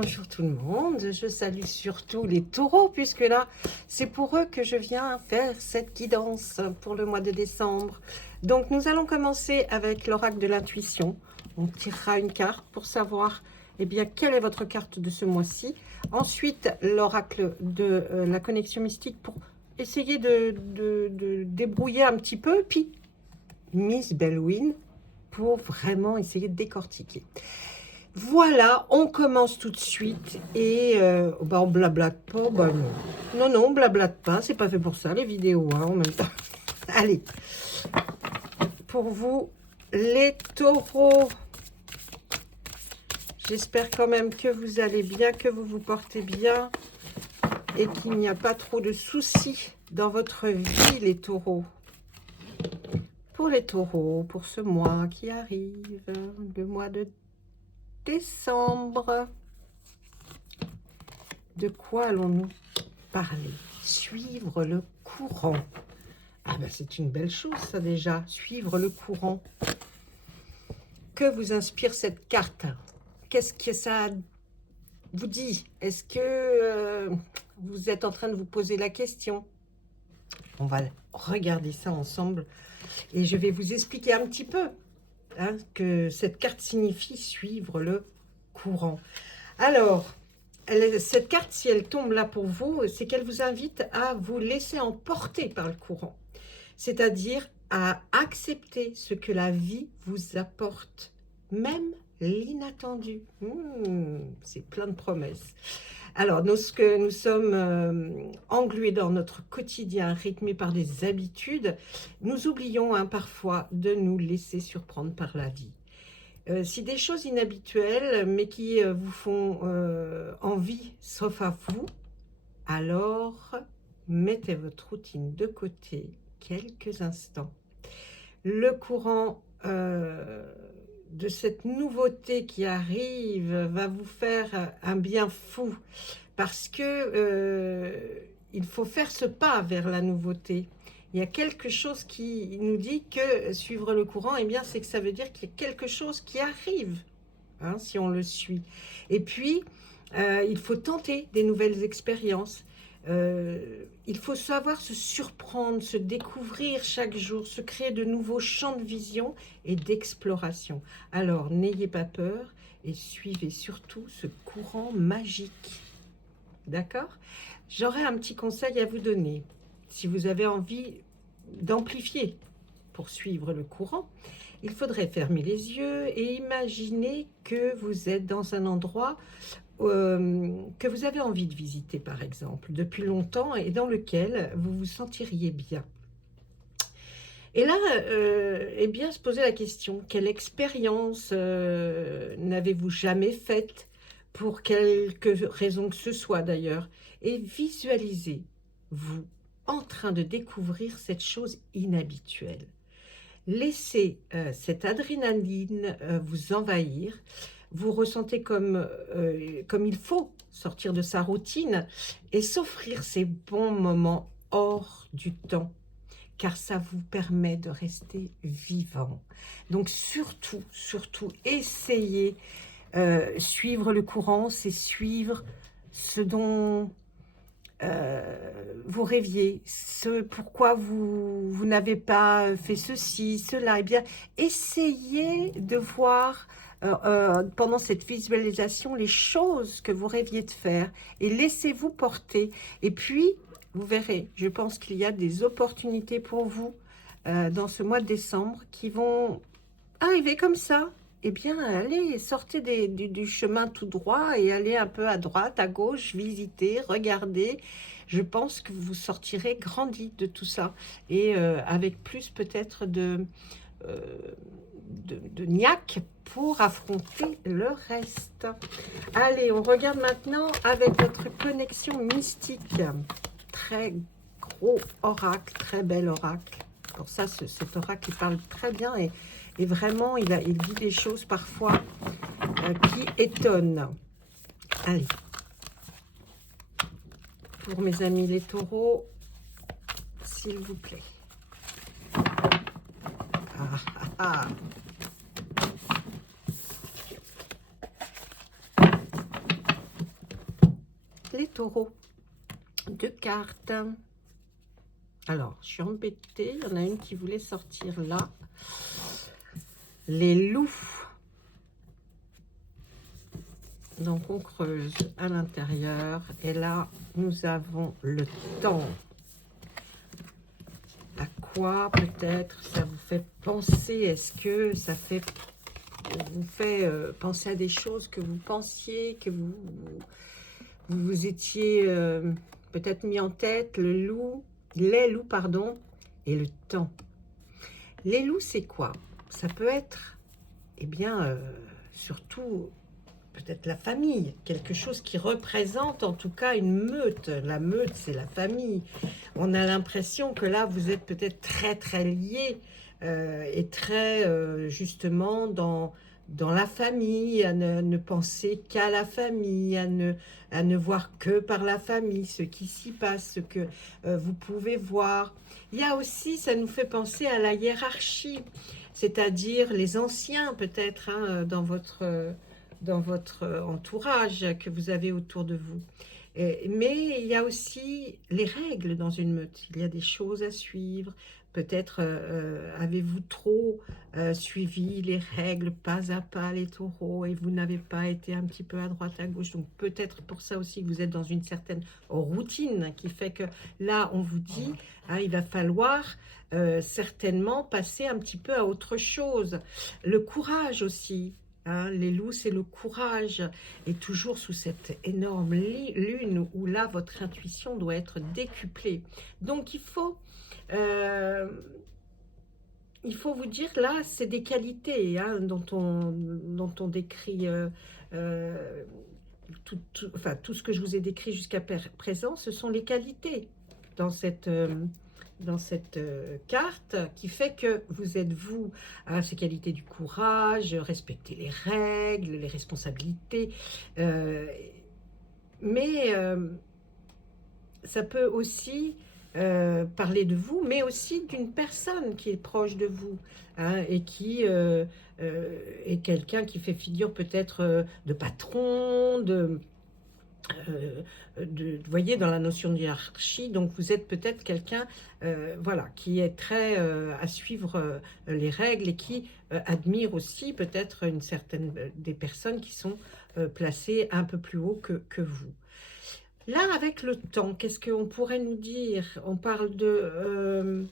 bonjour tout le monde. Je salue surtout les taureaux, puisque là, c'est pour eux que je viens faire cette guidance pour le mois de décembre. Donc, nous allons commencer avec l'oracle de l'intuition. On tirera une carte pour savoir, eh bien, quelle est votre carte de ce mois-ci. Ensuite, l'oracle de la connexion mystique pour essayer de débrouiller un petit peu. Puis, Miss Bellwin pour vraiment essayer de décortiquer. Voilà, on commence tout de suite et on blablate pas, non, on blablate pas, c'est pas fait pour ça les vidéos en même temps. Allez, pour vous les taureaux, j'espère quand même que vous allez bien, que vous vous portez bien et qu'il n'y a pas trop de soucis dans votre vie les taureaux. Pour les taureaux, pour ce mois qui arrive, le mois de décembre. De quoi allons-nous parler? Suivre le courant. Ah ben c'est une belle chose ça déjà, suivre le courant. Que vous inspire cette carte? Qu'est-ce que ça vous dit? Est-ce que vous êtes en train de vous poser la question? On va regarder ça ensemble et je vais vous expliquer un petit peu que cette carte signifie suivre le courant. Alors, cette carte, si elle tombe là pour vous, c'est qu'elle vous invite à vous laisser emporter par le courant. C'est-à-dire à accepter ce que la vie vous apporte, même l'inattendu. C'est plein de promesses. Alors, nous sommes englués dans notre quotidien, rythmé par des habitudes, nous oublions parfois de nous laisser surprendre par la vie. Si des choses inhabituelles, mais qui vous font envie, sauf à vous, alors mettez votre routine de côté quelques instants. Le courant de cette nouveauté qui arrive va vous faire un bien fou, parce que il faut faire ce pas vers la nouveauté. Il y a quelque chose qui nous dit que suivre le courant, eh bien, c'est que ça veut dire qu'il y a quelque chose qui arrive, si on le suit. Et puis, il faut tenter des nouvelles expériences. Il faut savoir se surprendre, se découvrir chaque jour, se créer de nouveaux champs de vision et d'exploration. Alors, n'ayez pas peur et suivez surtout ce courant magique. D'accord? J'aurais un petit conseil à vous donner. Si vous avez envie d'amplifier pour suivre le courant, il faudrait fermer les yeux et imaginer que vous êtes dans un endroit que vous avez envie de visiter, par exemple, depuis longtemps et dans lequel vous vous sentiriez bien. Et là, eh bien, se poser la question, quelle expérience n'avez-vous jamais faite, pour quelque raison que ce soit d'ailleurs, et visualisez-vous en train de découvrir cette chose inhabituelle. Laissez cette adrénaline vous envahir. Vous ressentez comme il faut sortir de sa routine et s'offrir ces bons moments hors du temps, car ça vous permet de rester vivant. Donc surtout, essayez suivre le courant, c'est suivre ce dont vous rêviez, ce pourquoi vous n'avez pas fait ceci, cela. Eh bien, essayez de voir pendant cette visualisation les choses que vous rêviez de faire et laissez-vous porter. Et puis, vous verrez, je pense qu'il y a des opportunités pour vous dans ce mois de décembre qui vont arriver comme ça. Eh bien, allez, sortez du chemin tout droit et allez un peu à droite, à gauche, visitez, regardez. Je pense que vous sortirez grandi de tout ça et avec plus peut-être de niaque pour affronter le reste. Allez, on regarde maintenant avec votre connexion mystique. Très gros oracle, très bel oracle. Pour ça, cet oracle, il parle très bien et vraiment, il dit des choses parfois qui étonnent. Allez. Pour mes amis les taureaux, s'il vous plaît. Ah. taureaux. 2 cartes. Alors, je suis embêtée. Il y en a une qui voulait sortir là. Les loups. Donc, on creuse à l'intérieur. Et là, nous avons le temps. À quoi peut-être ça vous fait penser? Est-ce que ça vous fait penser à des choses que vous pensiez, que vous étiez peut-être mis en tête? Les loups, pardon, et le temps. Les loups, c'est quoi? Ça peut être, eh bien, surtout peut-être la famille, quelque chose qui représente en tout cas une meute. La meute, c'est la famille. On a l'impression que là, vous êtes peut-être très, très liés et très, justement, dans la famille, à ne penser qu'à la famille, à ne voir que par la famille, ce qui s'y passe, ce que vous pouvez voir. Il y a aussi, ça nous fait penser à la hiérarchie, c'est-à-dire les anciens peut-être hein, dans votre entourage que vous avez autour de vous. Mais il y a aussi les règles dans une meute. Il y a des choses à suivre. Peut-être avez-vous trop suivi les règles pas à pas, les taureaux, et vous n'avez pas été un petit peu à droite, à gauche. Donc peut-être pour ça aussi que vous êtes dans une certaine routine qui fait que là, on vous dit, hein, il va falloir certainement passer un petit peu à autre chose. Le courage aussi. Hein, les loups, c'est le courage. Et toujours sous cette énorme lune où là, votre intuition doit être décuplée. Donc, il faut vous dire, là, c'est des qualités hein, dont on décrit enfin, tout ce que je vous ai décrit jusqu'à présent, ce sont les qualités dans cette carte qui fait que vous êtes vous, hein, ces qualités du courage, respecter les règles, les responsabilités, mais ça peut aussi parler de vous, mais aussi d'une personne qui est proche de vous hein, et qui est quelqu'un qui fait figure peut-être de patron, vous voyez, dans la notion de hiérarchie, donc vous êtes peut-être quelqu'un voilà, qui est très à suivre les règles et qui admire aussi peut-être une certaine des personnes qui sont placées un peu plus haut que vous. Là, avec le temps, qu'est-ce qu'on pourrait nous dire? On parle de...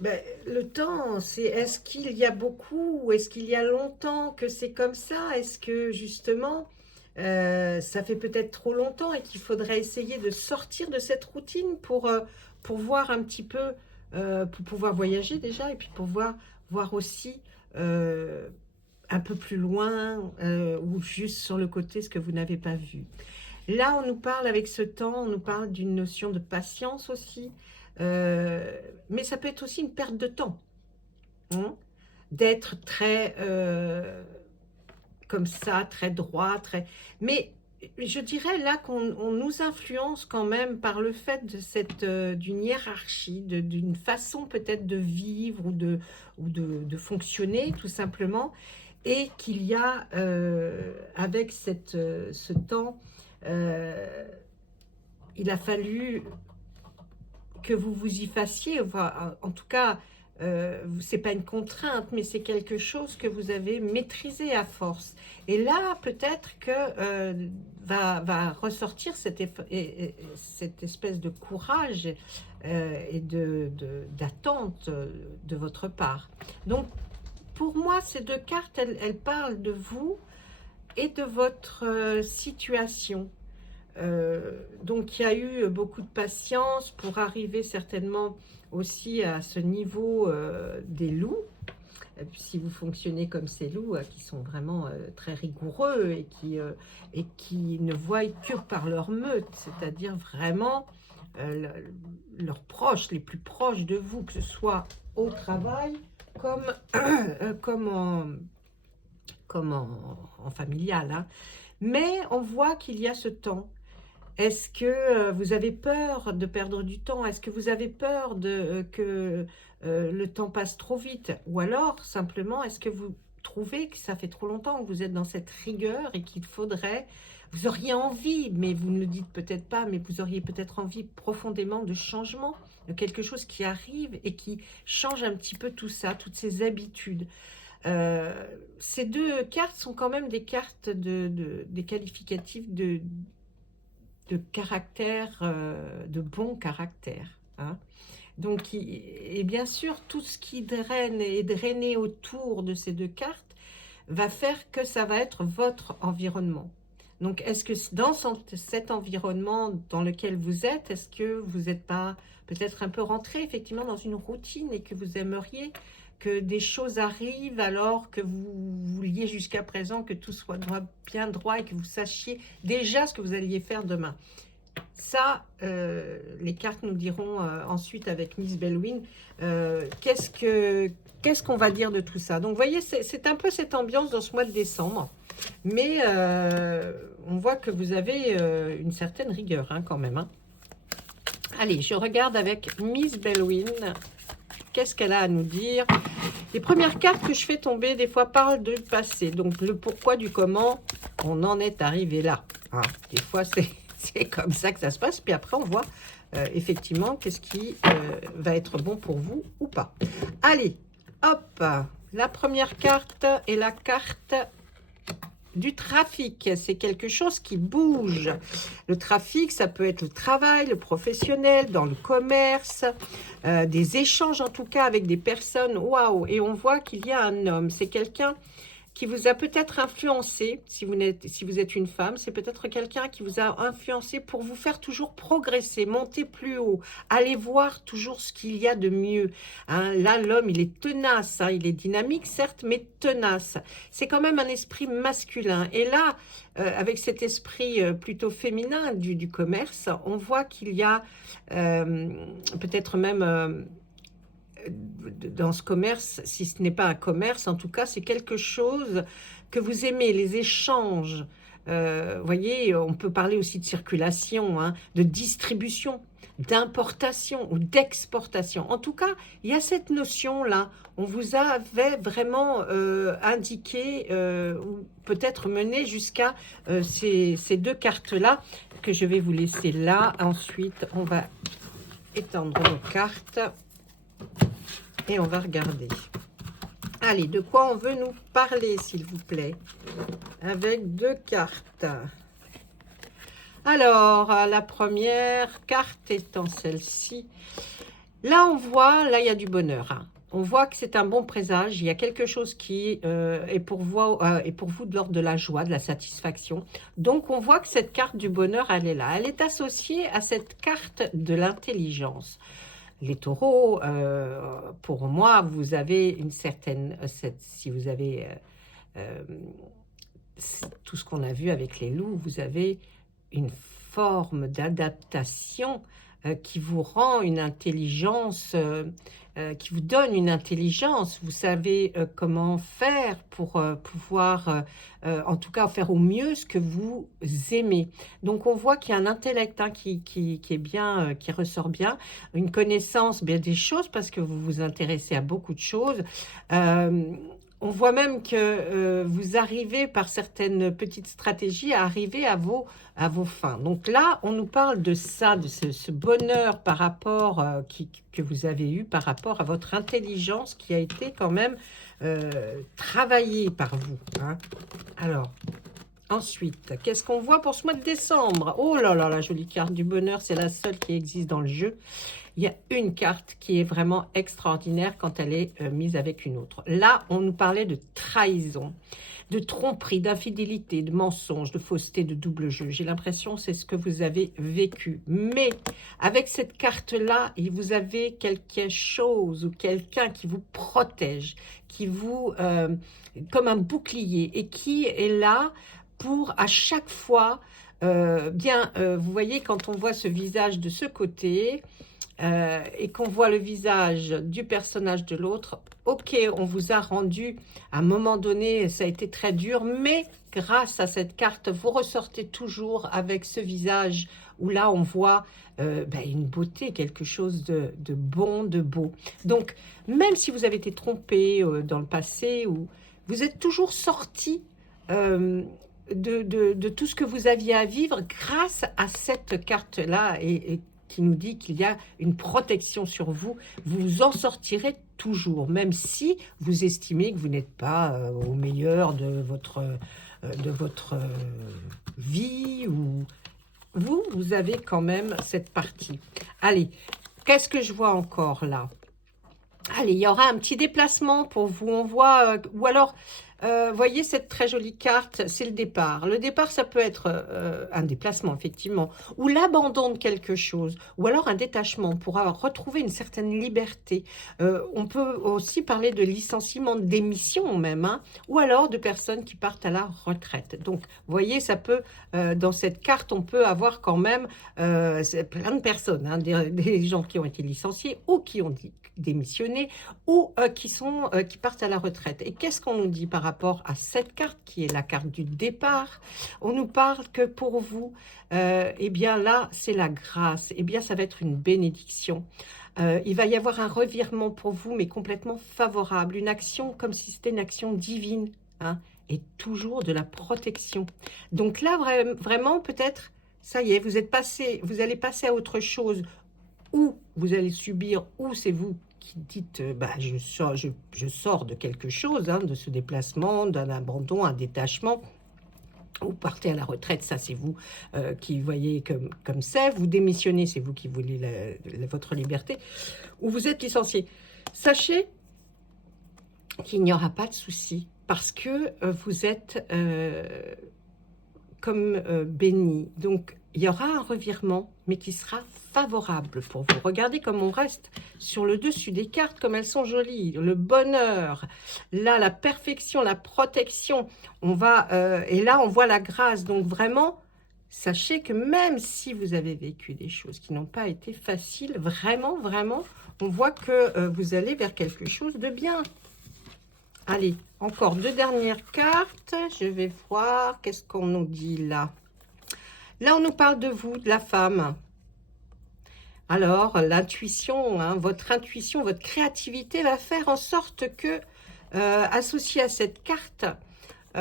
le temps, c'est est-ce qu'il y a beaucoup ou est-ce qu'il y a longtemps que c'est comme ça? Est-ce que justement, ça fait peut-être trop longtemps et qu'il faudrait essayer de sortir de cette routine pour voir un petit peu, pour pouvoir voyager déjà et puis pour voir aussi un peu plus loin ou juste sur le côté ce que vous n'avez pas vu. Là, on nous parle avec ce temps, on nous parle d'une notion de patience aussi, mais ça peut être aussi une perte de temps, hein, d'être très comme ça, très droit, très... Mais je dirais là qu'on nous influence quand même par le fait d'une hiérarchie, d'une façon peut-être de vivre ou de fonctionner tout simplement, et qu'il y a avec ce temps, il a fallu que vous vous y fassiez, enfin, en tout cas, c'est pas une contrainte, mais c'est quelque chose que vous avez maîtrisé à force. Et là, peut-être que va ressortir cette espèce de courage et d'attente de votre part. Donc, pour moi, ces deux cartes, elles parlent de vous et de votre situation. Donc il y a eu beaucoup de patience pour arriver certainement aussi à ce niveau des loups. Et puis, si vous fonctionnez comme ces loups qui sont vraiment très rigoureux et qui ne voient que par leur meute, c'est-à-dire vraiment leurs proches, les plus proches de vous, que ce soit au travail comme en familial. Hein. Mais on voit qu'il y a ce temps. Est-ce que vous avez peur de perdre du temps? Est-ce que vous avez peur que le temps passe trop vite? Ou alors, simplement, est-ce que vous trouvez que ça fait trop longtemps que vous êtes dans cette rigueur et qu'il faudrait, vous auriez envie, mais vous ne le dites peut-être pas, mais vous auriez peut-être envie profondément de changement, de quelque chose qui arrive et qui change un petit peu tout ça, toutes ces habitudes. Ces deux cartes sont quand même des cartes des qualificatifs de caractère, de bon caractère, hein. Donc, et bien sûr, tout ce qui draine et drainé autour de ces deux cartes va faire que ça va être votre environnement. Donc, est-ce que dans cet environnement dans lequel vous êtes, est-ce que vous n'êtes pas peut-être un peu rentré effectivement dans une routine et que vous aimeriez que des choses arrivent alors que vous vouliez jusqu'à présent que tout soit bien droit et que vous sachiez déjà ce que vous alliez faire demain? Ça, les cartes nous diront ensuite avec Miss Bellwin, qu'est-ce qu'on va dire de tout ça. Donc, vous voyez, c'est un peu cette ambiance dans ce mois de décembre. Mais on voit que vous avez une certaine rigueur hein, quand même. Hein. Allez, je regarde avec Miss Bellwin. Qu'est-ce qu'elle a à nous dire? Les premières cartes que je fais tomber, des fois, parlent du passé. Donc, le pourquoi du comment, on en est arrivé là. Hein. Des fois, c'est comme ça que ça se passe. Puis après, on voit effectivement qu'est-ce qui va être bon pour vous ou pas. Allez, hop. La première carte est la carte du trafic. C'est quelque chose qui bouge. Le trafic, ça peut être le travail, le professionnel, dans le commerce, des échanges en tout cas avec des personnes. Waouh! Et on voit qu'il y a un homme. C'est quelqu'un qui vous a peut-être influencé, si vous êtes une femme, c'est peut-être quelqu'un qui vous a influencé pour vous faire toujours progresser, monter plus haut, aller voir toujours ce qu'il y a de mieux. Hein, là, l'homme, il est tenace, hein, il est dynamique, certes, mais tenace. C'est quand même un esprit masculin. Et là, avec cet esprit plutôt féminin du commerce, on voit qu'il y a peut-être même... dans ce commerce, si ce n'est pas un commerce, en tout cas, c'est quelque chose que vous aimez, les échanges. Voyez, on peut parler aussi de circulation, hein, de distribution, d'importation ou d'exportation. En tout cas, il y a cette notion-là. On vous avait vraiment indiqué, ou peut-être mené jusqu'à ces deux cartes-là, que je vais vous laisser là. Ensuite, on va étendre nos cartes. Et on va regarder. Allez, de quoi on veut nous parler, s'il vous plaît? Avec deux cartes. Alors, la première carte étant celle-ci. Là, on voit, là, il y a du bonheur. Hein. On voit que c'est un bon présage. Il y a quelque chose qui est pour vous de l'ordre de la joie, de la satisfaction. Donc, on voit que cette carte du bonheur, elle est là. Elle est associée à cette carte de l'intelligence. Les taureaux, pour moi, vous avez une certaine... si vous avez tout ce qu'on a vu avec les loups, vous avez une forme d'adaptation qui vous rend une intelligence, qui vous donne une intelligence. Vous savez comment faire pour pouvoir, en tout cas, faire au mieux ce que vous aimez. Donc, on voit qu'il y a un intellect hein, qui est bien, qui ressort bien, une connaissance bien des choses parce que vous vous intéressez à beaucoup de choses. On voit même que vous arrivez par certaines petites stratégies à arriver à vos fins. Donc là, on nous parle de ça, de ce bonheur par rapport que vous avez eu par rapport à votre intelligence qui a été quand même travaillée par vous. Hein. Alors, ensuite, qu'est-ce qu'on voit pour ce mois de décembre? Oh là là, la jolie carte du bonheur, c'est la seule qui existe dans le jeu. Il y a une carte qui est vraiment extraordinaire quand elle est mise avec une autre. Là, on nous parlait de trahison, de tromperie, d'infidélité, de mensonge, de fausseté, de double jeu. J'ai l'impression que c'est ce que vous avez vécu. Mais avec cette carte-là, vous avez quelque chose ou quelqu'un qui vous protège, qui vous... comme un bouclier et qui est là pour à chaque fois... vous voyez, quand on voit ce visage de ce côté... et qu'on voit le visage du personnage de l'autre, ok, on vous a rendu, à un moment donné, ça a été très dur, mais grâce à cette carte, vous ressortez toujours avec ce visage où là, on voit une beauté, quelque chose de bon, de beau. Donc, même si vous avez été trompé dans le passé, ou Vous êtes toujours sorti de tout ce que vous aviez à vivre grâce à cette carte-là et qui nous dit qu'il y a une protection sur vous. Vous en sortirez toujours, même si vous estimez que vous n'êtes pas au meilleur de votre vie. Ou vous avez quand même cette partie. Allez, qu'est-ce que je vois encore là? Allez, il y aura un petit déplacement pour vous. On voit, ou alors, voyez cette très jolie carte, c'est le départ. Le départ, ça peut être un déplacement, effectivement, ou l'abandon de quelque chose, ou alors un détachement pour retrouver une certaine liberté. On peut aussi parler de licenciement, de démission même, hein, ou alors de personnes qui partent à la retraite. Donc, voyez, ça peut, dans cette carte, on peut avoir quand même plein de personnes, hein, des gens qui ont été licenciés ou qui ont démissionné ou qui partent à la retraite. Et qu'est-ce qu'on nous dit par rapport à cette carte qui est la carte du départ? On nous parle que pour vous, eh bien là, c'est la grâce. Eh bien, ça va être une bénédiction. Il va y avoir un revirement pour vous, mais complètement favorable. Une action comme si c'était une action divine, hein, et toujours de la protection. Donc là, vraiment, peut-être, ça y est, vous allez passer à autre chose, ou vous allez subir, ou c'est vous qui dites bah, je sors de quelque chose, hein, de ce déplacement, d'un abandon, un détachement, ou partez à la retraite, ça c'est vous qui voyez comme c'est, vous démissionnez, c'est vous qui voulez votre liberté, ou vous êtes licencié. Sachez qu'il n'y aura pas de souci, parce que vous êtes comme béni. Donc, il y aura un revirement, mais qui sera favorable pour vous. Regardez comme on reste sur le dessus des cartes, comme elles sont jolies. Le bonheur, là, la perfection, la protection. Et là, on voit la grâce. Donc, vraiment, sachez que même si vous avez vécu des choses qui n'ont pas été faciles, vraiment, vraiment, on voit que vous allez vers quelque chose de bien. Allez, encore 2 dernières cartes. Je vais voir, qu'est-ce qu'on nous dit là? Là, on nous parle de vous, de la femme. Alors, l'intuition, hein, votre intuition, votre créativité va faire en sorte que, associé à cette carte, vous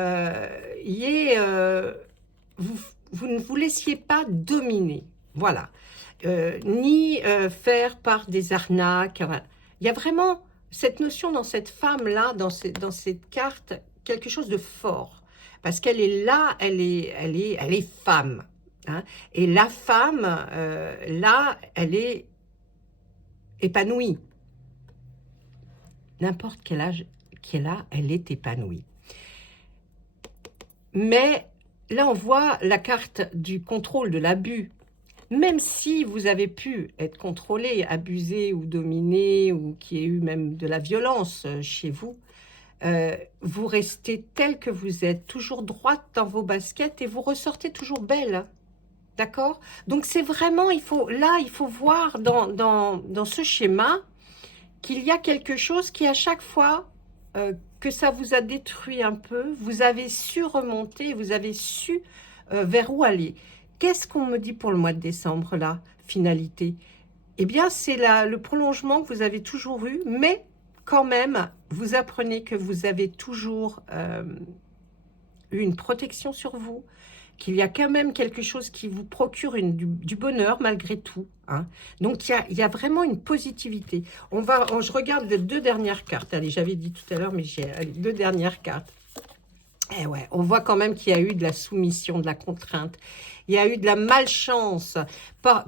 ne vous laissiez pas dominer. Voilà. Ni faire par des arnaques. Voilà. Il y a vraiment cette notion dans cette femme-là, dans cette carte, quelque chose de fort. Parce qu'elle est là, elle est femme. Hein. Et la femme, là, elle est épanouie. N'importe quel âge qu'elle a, elle est épanouie. Mais là, on voit la carte du contrôle, de l'abus. Même si vous avez pu être contrôlé, abusé ou dominé, ou qu'il y ait eu même de la violence chez vous, vous restez tel que vous êtes, toujours droite dans vos baskets et vous ressortez toujours belle. D'accord? Donc c'est vraiment, il faut voir dans ce schéma qu'il y a quelque chose qui à chaque fois que ça vous a détruit un peu, vous avez su remonter, vous avez su vers où aller. Qu'est-ce qu'on me dit pour le mois de décembre là, finalité? Eh bien c'est le prolongement que vous avez toujours eu, mais quand même, vous apprenez que vous avez toujours eu une protection sur vous, qu'il y a quand même quelque chose qui vous procure du bonheur malgré tout. Hein. Donc, il y a vraiment une positivité. Je regarde les 2 dernières cartes. Allez, j'avais dit tout à l'heure, mais j'ai les 2 dernières cartes. Eh ouais, on voit quand même qu'il y a eu de la soumission, de la contrainte. Il y a eu de la malchance.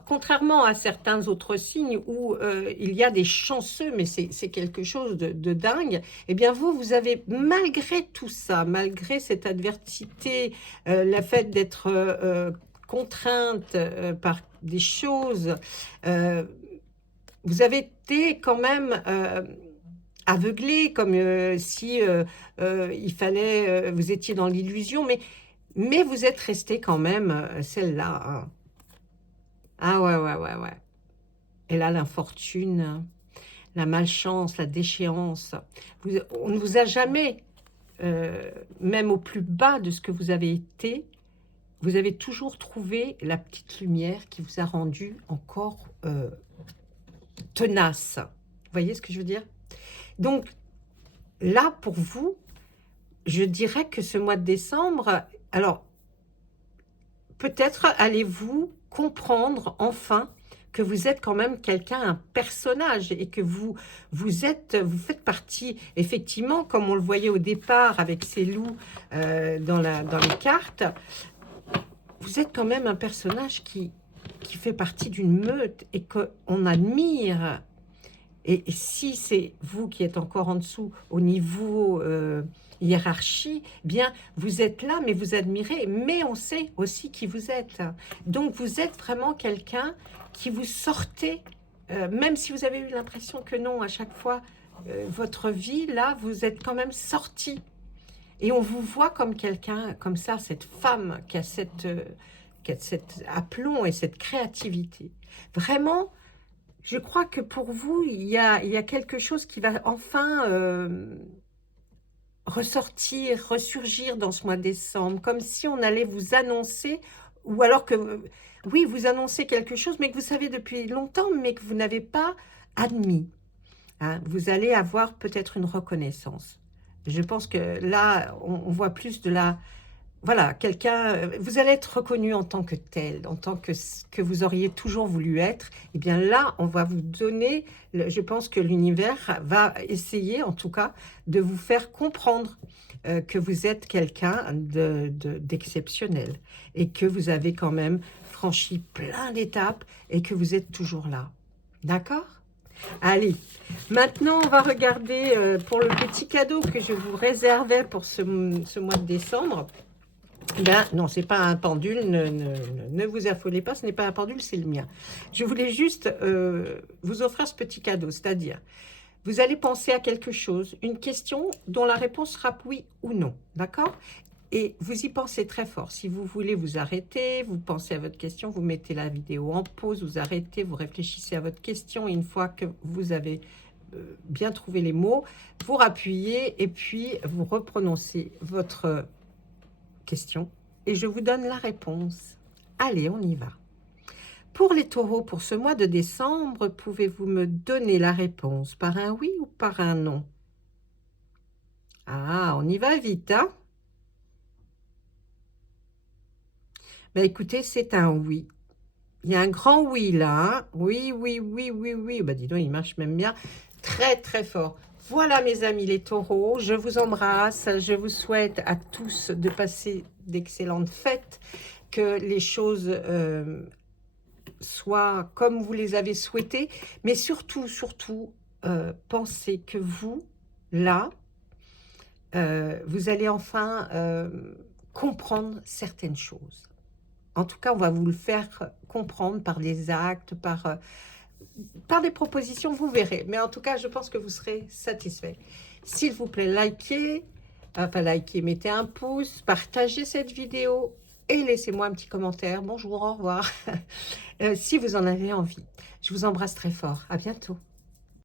Contrairement à certains autres signes où il y a des chanceux, mais c'est quelque chose de dingue. Eh bien, vous avez, malgré tout ça, malgré cette adversité, le fait d'être contrainte par des choses, vous avez été quand même aveuglé, comme si il fallait, vous étiez dans l'illusion, mais vous êtes resté quand même celle-là. Hein. Ah ouais, ouais, ouais, ouais. Et là, l'infortune, la malchance, la déchéance. On ne vous a jamais, même au plus bas de ce que vous avez été, vous avez toujours trouvé la petite lumière qui vous a rendu encore tenace. Vous voyez ce que je veux dire? Donc, là, pour vous, je dirais que ce mois de décembre, alors, peut-être allez-vous comprendre enfin que vous êtes quand même quelqu'un, un personnage, et que vous faites partie, effectivement, comme on le voyait au départ avec ces loups dans les cartes, vous êtes quand même un personnage qui fait partie d'une meute et qu'on admire. Et si c'est vous qui êtes encore en dessous au niveau hiérarchie, eh bien vous êtes là, mais vous admirez, mais on sait aussi qui vous êtes. Donc vous êtes vraiment quelqu'un qui vous sortez, même si vous avez eu l'impression que non à chaque fois, votre vie, là, vous êtes quand même sorti. Et on vous voit comme quelqu'un, comme ça, cette femme qui a cet aplomb et cette créativité. Vraiment, je crois que pour vous, il y a quelque chose qui va enfin ressortir, ressurgir dans ce mois de décembre, comme si on allait vous annoncer, ou alors que, oui, vous annoncez quelque chose, mais que vous savez depuis longtemps, mais que vous n'avez pas admis. Hein. Vous allez avoir peut-être une reconnaissance. Je pense que là, on voit plus de la... Voilà, quelqu'un, vous allez être reconnu en tant que tel, en tant que ce que vous auriez toujours voulu être. Et bien là, on va vous donner, je pense que l'univers va essayer, en tout cas, de vous faire comprendre que vous êtes quelqu'un d'exceptionnel et que vous avez quand même franchi plein d'étapes et que vous êtes toujours là. D'accord ? Allez, maintenant on va regarder pour le petit cadeau que je vous réservais pour ce mois de décembre. Ben, non, c'est pas un pendule, ne vous affolez pas, ce n'est pas un pendule, c'est le mien. Je voulais juste vous offrir ce petit cadeau, c'est-à-dire, vous allez penser à quelque chose, une question dont la réponse sera oui ou non, d'accord? Et vous y pensez très fort. Si vous voulez vous arrêter, vous pensez à votre question, vous mettez la vidéo en pause, vous arrêtez, vous réfléchissez à votre question, et une fois que vous avez bien trouvé les mots, vous rappuyez et puis vous reprononcez votre question et je vous donne la réponse. Allez, on y va. Pour les taureaux, pour ce mois de décembre, pouvez-vous me donner la réponse par un oui ou par un non? Ah, on y va vite, hein? Ben écoutez, c'est un oui. Il y a un grand oui là, hein? Oui, oui, oui, oui, oui. Ben dis donc, il marche même bien. Très, très fort. Voilà mes amis les taureaux, je vous embrasse. Je vous souhaite à tous de passer d'excellentes fêtes, que les choses soient comme vous les avez souhaitées, mais surtout, surtout, pensez que vous, là, vous allez enfin comprendre certaines choses. En tout cas, on va vous le faire comprendre par des actes, par des propositions, vous verrez. Mais en tout cas, je pense que vous serez satisfait. S'il vous plaît, likez, mettez un pouce, partagez cette vidéo et laissez-moi un petit commentaire. Bonjour, au revoir. Si vous en avez envie. Je vous embrasse très fort. À bientôt.